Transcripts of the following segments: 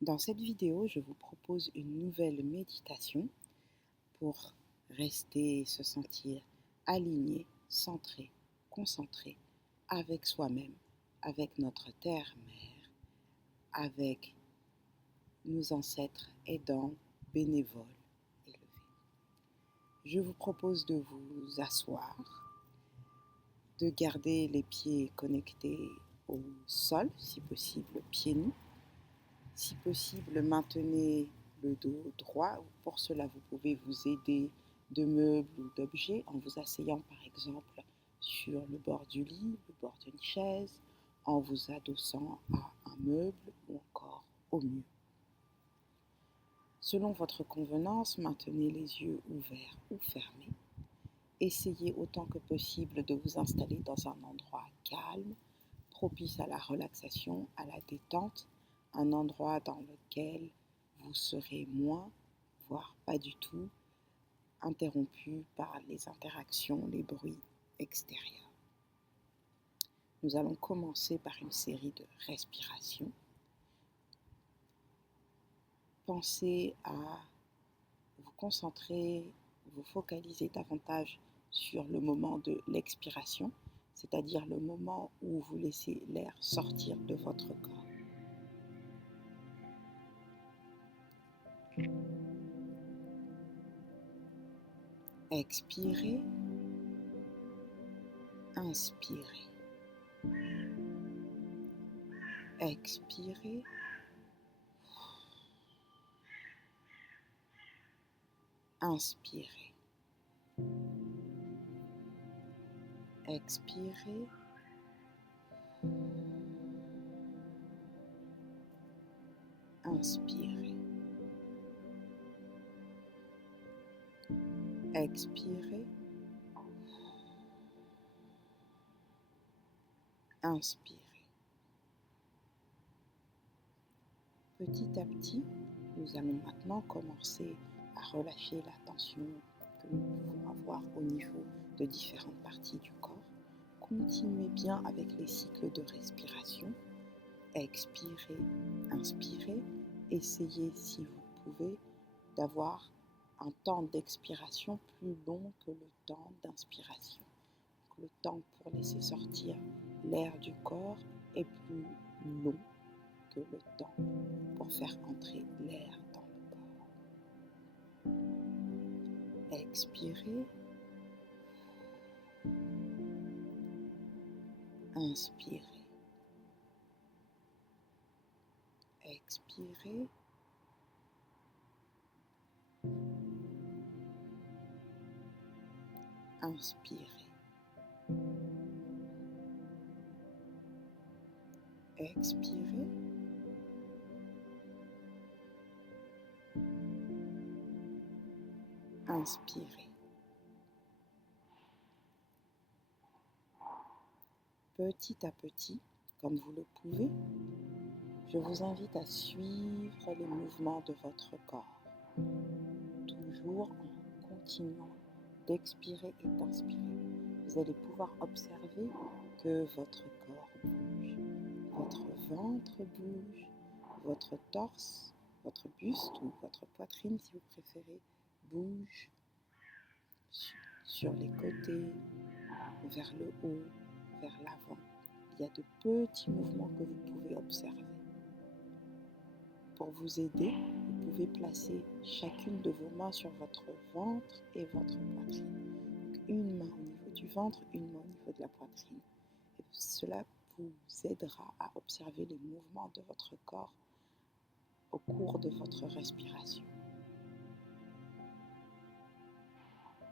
Dans cette vidéo, je vous propose une nouvelle méditation pour rester et se sentir aligné, centré, concentré avec soi-même, avec notre terre-mère, avec nos ancêtres aidants, bénévoles, élevés. Je vous propose de vous asseoir, de garder les pieds connectés au sol, si possible pieds nus. Si possible, maintenez le dos droit. Pour cela, vous pouvez vous aider de meubles ou d'objets en vous asseyant par exemple sur le bord du lit, le bord d'une chaise, en vous adossant à un meuble ou encore au mur. Selon votre convenance, maintenez les yeux ouverts ou fermés. Essayez autant que possible de vous installer dans un endroit calme, propice à la relaxation, à la détente, un endroit dans lequel vous serez moins, voire pas du tout, interrompu par les interactions, les bruits extérieurs. Nous allons commencer par une série de respirations. Pensez à vous concentrer, vous focaliser davantage sur le moment de l'expiration, c'est-à-dire le moment où vous laissez l'air sortir de votre corps. Expirez, inspirez. Expirez, inspirez. Expirez, inspirez. Expirez, inspirez. Petit à petit, nous allons maintenant commencer à relâcher la tension que nous pouvons avoir au niveau de différentes parties du corps. Continuez bien avec les cycles de respiration. Expirez, inspirez. Essayez, si vous pouvez, d'avoir un temps d'expiration plus long que le temps d'inspiration. Le temps pour laisser sortir l'air du corps est plus long que le temps pour faire entrer l'air dans le corps. Expirez, inspirez. Expirez, inspirez. Expirez, inspirez. Petit à petit, comme vous le pouvez, je vous invite à suivre les mouvements de votre corps, toujours en continuant d'expirer et d'inspirer. Vous allez pouvoir observer que votre corps bouge, votre ventre bouge, votre torse, votre buste ou votre poitrine si vous préférez bouge sur les côtés, vers le haut, vers l'avant. Il y a de petits mouvements que vous pouvez observer. Pour vous aider, vous pouvez placer chacune de vos mains sur votre ventre et votre poitrine. Donc une main au niveau du ventre, une main au niveau de la poitrine. Et cela vous aidera à observer les mouvements de votre corps au cours de votre respiration.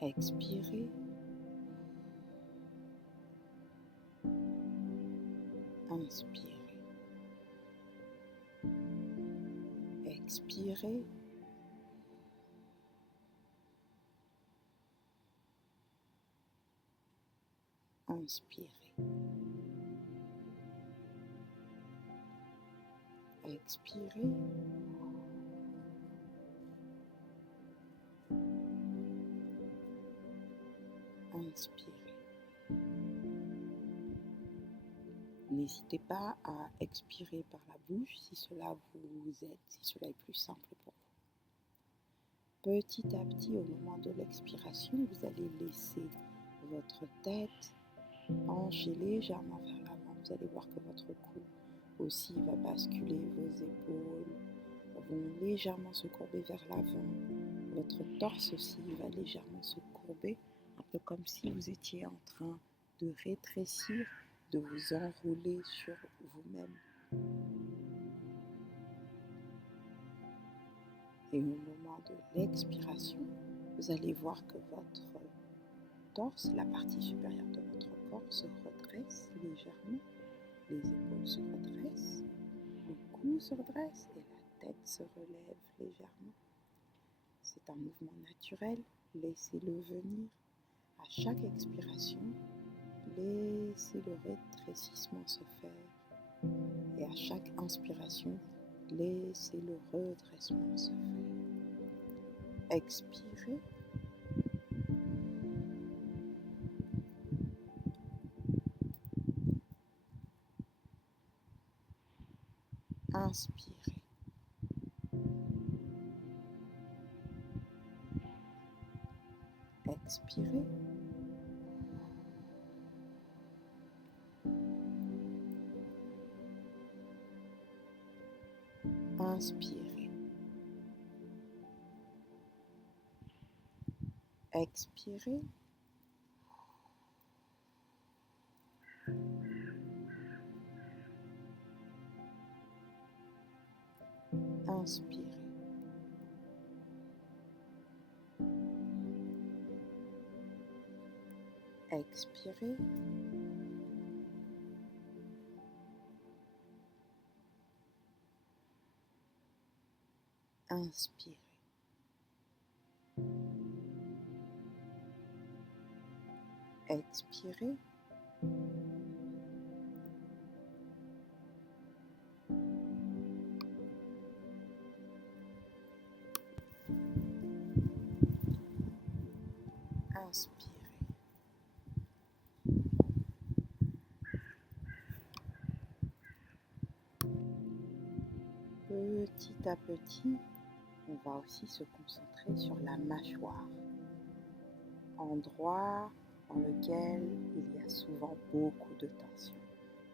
Expirez. Inspirez. Expirez. Inspirez. Expirez. Inspirez. N'hésitez pas à expirer par la bouche si cela vous aide, si cela est plus simple pour vous. Petit à petit, au moment de l'expiration, vous allez laisser votre tête pencher légèrement vers l'avant. Vous allez voir que votre cou aussi va basculer, vos épaules vont légèrement se courber vers l'avant. Votre torse aussi va légèrement se courber, un peu comme si vous étiez en train de rétrécir, de vous enrouler sur vous-même. Et au moment de l'expiration, vous allez voir que votre torse, la partie supérieure de votre corps, se redresse légèrement. Les épaules se redressent, le cou se redresse et la tête se relève légèrement. C'est un mouvement naturel, laissez-le venir. À chaque expiration, laissez le rétrécissement se faire. Et à chaque inspiration, laissez le redressement se faire. Expirez. Inspirez. Expirez. Inspirez. Expirez. Inspirez. Expirez. Inspirez. Expirez. Inspirez. Petit à petit, on va aussi se concentrer sur la mâchoire, endroit dans lequel il y a souvent beaucoup de tension.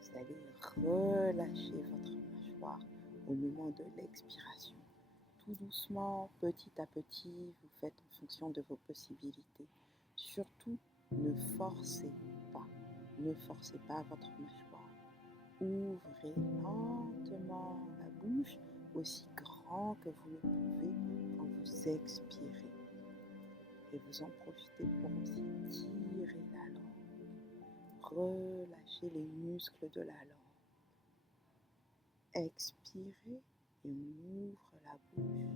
Vous allez relâcher votre mâchoire au moment de l'expiration. Tout doucement, petit à petit, vous faites en fonction de vos possibilités. Surtout, ne forcez pas. Ne forcez pas votre mâchoire. Ouvrez lentement la bouche, aussi grand que vous le pouvez quand vous expirez. Et vous en profitez pour aussi tirer la langue. Relâchez les muscles de la langue. Expirez et on ouvre la bouche.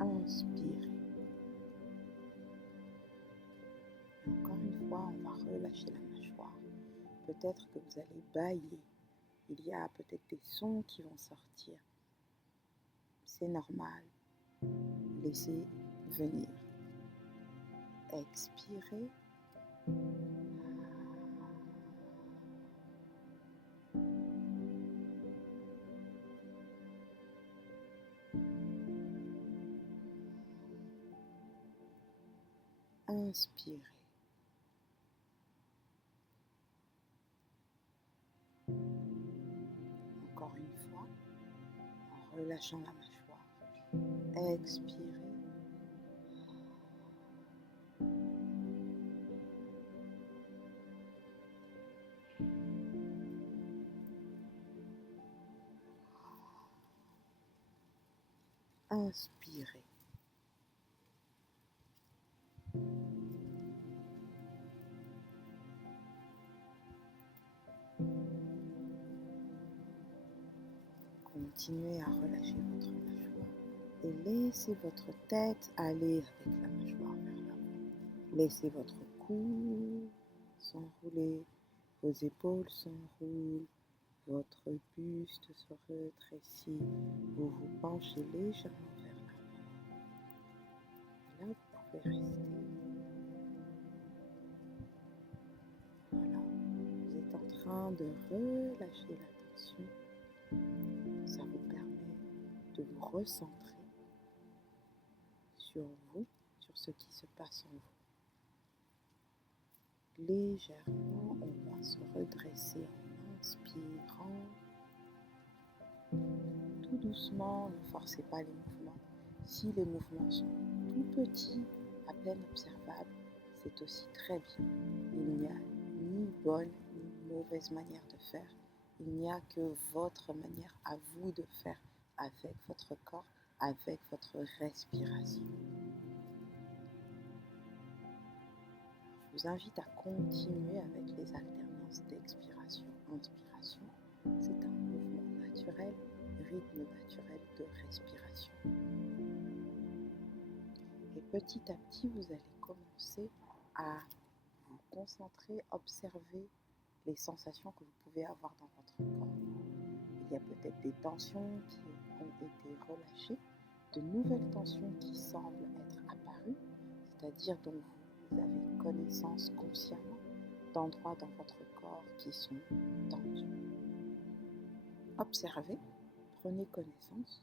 Inspirez. Et encore une fois, on va relâcher la mâchoire. Peut-être que vous allez bâiller. Il y a peut-être des sons qui vont sortir. C'est normal. Laissez venir. Expirez. Inspirez. Encore une fois, en relâchant la mâchoire. Expirez. Inspirez. Continuez à relâcher votre mâchoire et laissez votre tête aller avec la mâchoire vers l'avant. Laissez votre cou s'enrouler, vos épaules s'enroulent, votre buste se rétrécit, vous vous penchez légèrement vers l'avant. pouvez rester. Voilà, vous êtes en train de relâcher la tension. Ça vous permet de vous recentrer sur vous, sur ce qui se passe en vous. Légèrement, on va se redresser en inspirant. Tout doucement, ne forcez pas les mouvements. Si les mouvements sont tout petits, à peine observables, c'est aussi très bien. Il n'y a ni bonne ni mauvaise manière de faire. Il n'y a que votre manière à vous de faire avec votre corps, avec votre respiration. Je vous invite à continuer avec les alternances d'expiration-inspiration. C'est un mouvement naturel, rythme naturel de respiration. Et petit à petit, vous allez commencer à vous concentrer, observer les sensations que vous pouvez avoir dans votre corps. Il y a peut-être des tensions qui ont été relâchées, de nouvelles tensions qui semblent être apparues, c'est-à-dire dont vous avez connaissance consciemment d'endroits dans votre corps qui sont tendus. Observez, prenez connaissance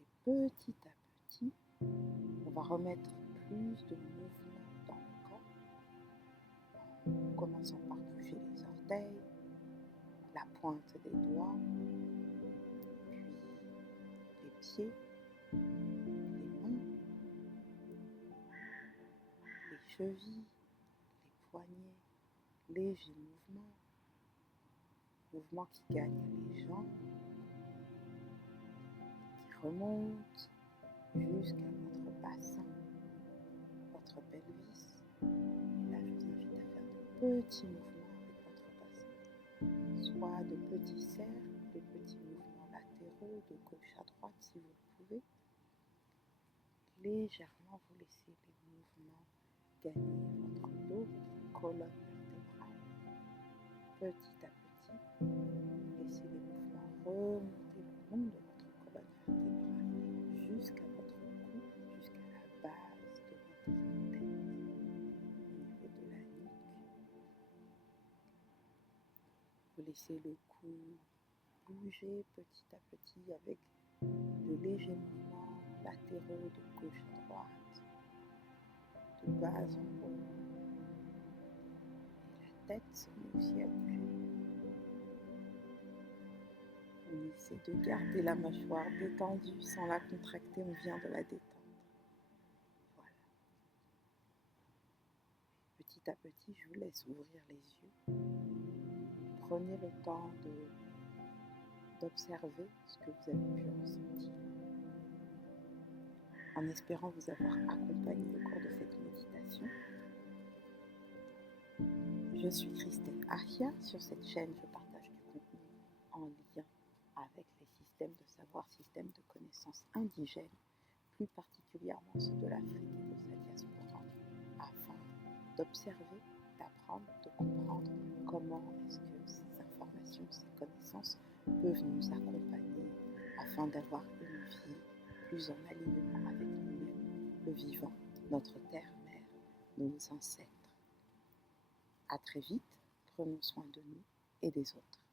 et petit à petit, on va remettre plus de mouvement dans le corps, en commençant par toucher les orteils, la pointe des doigts, puis les pieds, les mains, les chevilles, les poignets, légers mouvements qui gagnent les jambes, qui remontent jusqu'à votre bassin, votre pelvis. Et là, je vous invite à faire de petits mouvements avec votre bassin, soit de petits cercles, de petits mouvements latéraux, de gauche à droite si vous le pouvez. Légèrement, vous laissez les mouvements gagner votre dos, votre colonne vertébrale. Petit à petit, laissez les mouvements remonter le long de votre colonne vertébrale jusqu'à votre cou, jusqu'à la base de votre tête, au niveau de la nuque. Vous laissez le cou bouger petit à petit avec de légers mouvements latéraux de gauche à droite, de bas en haut. Et la tête se met aussi à bouger. On essaie de garder la mâchoire détendue sans la contracter, on vient de la détendre. Voilà. Petit à petit, je vous laisse ouvrir les yeux. Prenez le temps d'observer ce que vous avez pu ressentir. En espérant vous avoir accompagné au cours de cette méditation. Je suis Christelle Aria. Sur cette chaîne, je partage du contenu en lien avec les systèmes de savoir, systèmes de connaissances indigènes, plus particulièrement ceux de l'Afrique et de sa diaspora, afin d'observer, d'apprendre, de comprendre comment est-ce que ces informations, ces connaissances peuvent nous accompagner afin d'avoir une vie plus en alignement avec nous-mêmes, le vivant, notre terre-mère, nos ancêtres. À très vite, prenons soin de nous et des autres.